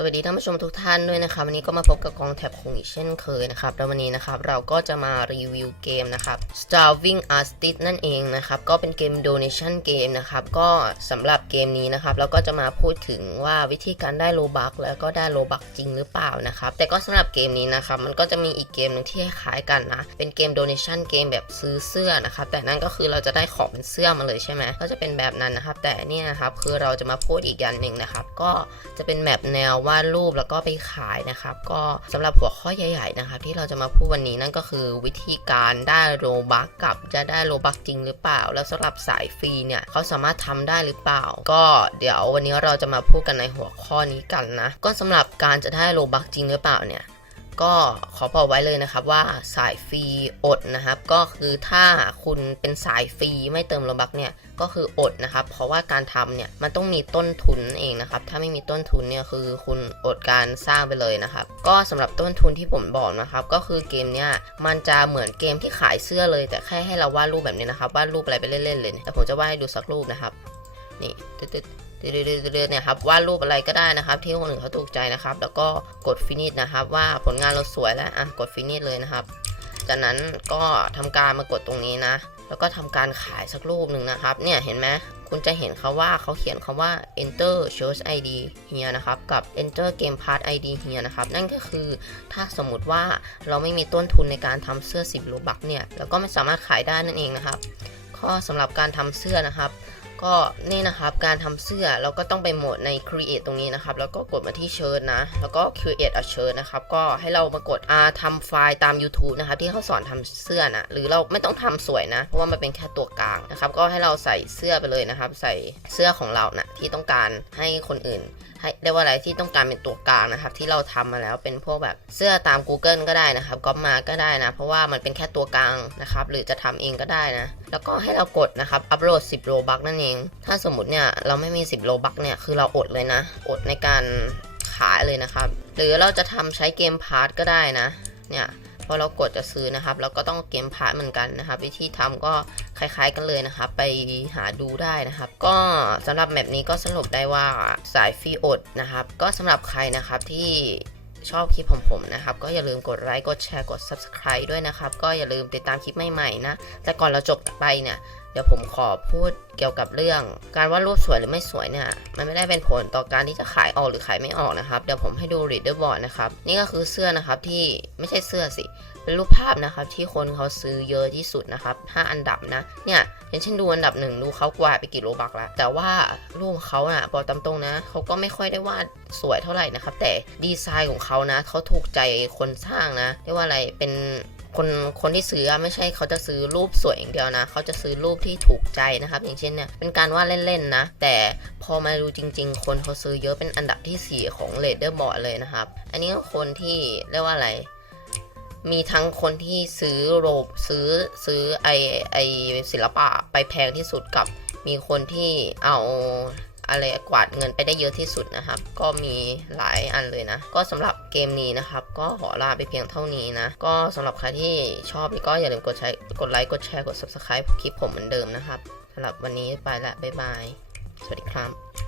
สวัสดีท่านผู้ชมทุกท่านด้วยนะครับวันนี้ก็มาพบกับกองแท็บคงอีกเช่นเคยนะครับแล้ววันนี้นะครับเราก็จะมารีวิวเกมนะครับ Starving Artist นั่นเองนะครับก็เป็นเกม donation เกมนะครับก็สำหรับเกมนี้นะครับเราก็จะมาพูดถึงว่าวิธีการได้โลบักแล้วก็ได้โลบักจริงหรือเปล่านะครับแต่ก็สำหรับเกมนี้นะครับมันก็จะมีอีกเกมหนึ่งที่คล้ายกันนะเป็นเกม donation เกมแบบซื้อเสื้อนะครับแต่นั่นก็คือเราจะได้ของเป็นเสื้อมาเลยใช่ไหมก็จะเป็นแบบนั้นนะครับแต่เนี่ยนะครับคือเราจะมาพูดอีกอย่างหนึ่งนะครับก็จะเป็นแบบแนววาดรูปแล้วก็ไปขายนะครับ ก็สำหรับหัวข้อใหญ่ ๆ นะครับที่เราจะมาพูดวันนี้นั่นก็คือวิธีการได้โรบักกับจะได้โรบักจริงหรือเปล่า แล้วสำหรับสายฟรีเนี่ยเขาสามารถทำได้หรือเปล่า ก็เดี๋ยววันนี้เราจะมาพูดกันในหัวข้อนี้กันนะก็สำหรับการจะได้โรบักจริงหรือเปล่าเนี่ย ก็ขอบอกไว้เลยนะครับว่าสายฟรีอดนะครับ ก็คือถ้าคุณเป็นสายฟรีไม่เติมโลบักเนี่ยก็คืออดนะครับ เพราะว่าการทำเนี่ยมันต้องมีต้นทุนเองนะครับ ถ้าไม่มีต้นทุนเนี่ยคือคุณอดการสร้างไปเลยนะครับ ก็สำหรับต้นทุนที่ผมบอกนะครับ ก็คือเกมเนี่ยมันจะเหมือนเกมที่ขายเสื้อเลย แต่แค่ให้เราวาดรูปแบบนี้นะครับวาดรูปอะไรไปเล่นๆเลยเนี่ยแต่ผมจะวาดให้ดูสักรูปนะครับ นี่ตึ๊ดๆ เรื่อยๆเนี่ยครับวาดรูปอะไรก็ได้นะครับ ที่คนอื่นเขาถูกใจนะครับ แล้วก็กดฟินิชนะครับ ว่าผลงานเราสวยแล้วอะกดฟินิชเลยนะครับ จากนั้นก็ทำการมากดตรงนี้นะ แล้วก็ทำการขายสักรูปหนึ่งนะครับ เนี่ยเห็นไหมคุณจะเห็นเขาว่าเขาเขียนคาว่า enter shows id here นะครับ กับ enter game part id here นะครับ นั่นก็คือถ้าสมมุติว่าเราไม่มีต้นทุนในการทำเสื้อ10โลบักเนี่ยเราก็ไม่สามารถขายได้นั่นเองนะครับ ข้อสำหรับการทำเสื้อนะครับ ก็นี่นะครับการทำเสื้อเราก็ต้องไปโหมดใน create ตรงนี้นะครับ แล้วก็กดมาที่เชิญนะ แล้วก็ create a shirt นะครับ ก็ให้เรามากดอ่าทำไฟล์ตาม YouTube นะครับ ที่เขาสอนทำเสื้อนะ หรือเราไม่ต้องทำสวยนะ เพราะว่ามันเป็นแค่ตัวกลางนะครับ ก็ให้เราใส่เสื้อไปเลยนะครับ ใส่เสื้อของเรานะที่ต้องการให้คนอื่นเรียกว่าอะไรที่ต้องการเป็นตัวกลางนะครับ ที่เราทำมาแล้วเป็นพวกแบบเสื้อตาม Google ก็ได้นะครับก็มาก็ได้นะ เพราะว่ามันเป็นแค่ตัวกลางนะครับ หรือจะทำเองก็ได้นะ แล้วก็ให้เรากดนะครับอัปโหลด 10โลบักนั่นเอง ถ้าสมมติเนี่ยเราไม่มี 10โลบักเนี่ยคือเราอดเลยนะ อดในการขายเลยนะครับ หรือเราจะทำใช้เกมพาร์ทก็ได้นะ เนี่ยพอเรากดจะซื้อนะครับ เราก็ต้องเกมพาร์ทเหมือนกันนะครับ วิธีทำก็ คล้ายๆกันเลยนะครับ ไปหาดูได้นะครับ ก็สำหรับแมปนี้ก็สรุปได้ว่าสายฟรีอดนะครับ ก็สำหรับใครนะครับที่ชอบคลิปของผมนะครับ ก็อย่าลืมกดไลค์กดแชร์กด subscribe ด้วยนะครับ ก็อย่าลืมติดตามคลิปใหม่ๆนะ แต่ก่อนเราจบไปเนี่ยเดี๋ยวผมขอพูดเกี่ยวกับเรื่อง การวาดรูปสวยหรือไม่สวยเนี่ยมันไม่ได้เป็นผลต่อการที่จะขายออกหรือขายไม่ออกนะครับ เดี๋ยวผมให้ดู reader board นะครับนี่ก็คือเสื้อนะครับที่ไม่ใช่เสื้อสิ เป็นรูปภาพนะครับที่คนเขาซื้อเยอะที่สุดนะครับ 5 อันดับนะเนี่ยอย่างเช่นดูอันดับหนึ่งดูเขากวาดไปกี่โลบักแล้วแต่ว่ารูปเขาอะบอกตามตรงนะเขาก็ไม่ค่อยได้วาดสวยเท่าไหร่นะครับแต่ดีไซน์ของเขานะเขาถูกใจคนสร้างนะเรียกว่าอะไรเป็น คนคนที่ซื้อไม่ใช่เขาจะซื้อรูปสวยอย่างเดียวนะ เขาจะซื้อรูปที่ถูกใจนะครับ อย่างเช่นเนี่ยเป็นการวาดเล่นๆนะ แต่พอมาดูจริง ๆ คนเขาซื้อเยอะเป็นอันดับที่ 4 ของเลดเดอร์บอร์ดเลยนะครับ อันนี้ก็คนที่เรียกว่าอะไร มีทั้งคนที่ซื้อโรบซื้อซื้อไอไอศิลปะไปแพงที่สุดกับมีคนที่เอา อะไรกวาดเงินไปได้เยอะที่สุดนะครับ ก็มีหลายอันเลยนะ ก็สำหรับเกมนี้นะครับ ก็ขอลาไปเพียงเท่านี้นะ ก็สำหรับใครที่ชอบก็อย่าลืมกดใช้กดไลค์กดแชร์กด subscribe คลิปผมเหมือนเดิมนะครับสำหรับวันนี้ไปละบ๊ายบาย สวัสดีครับ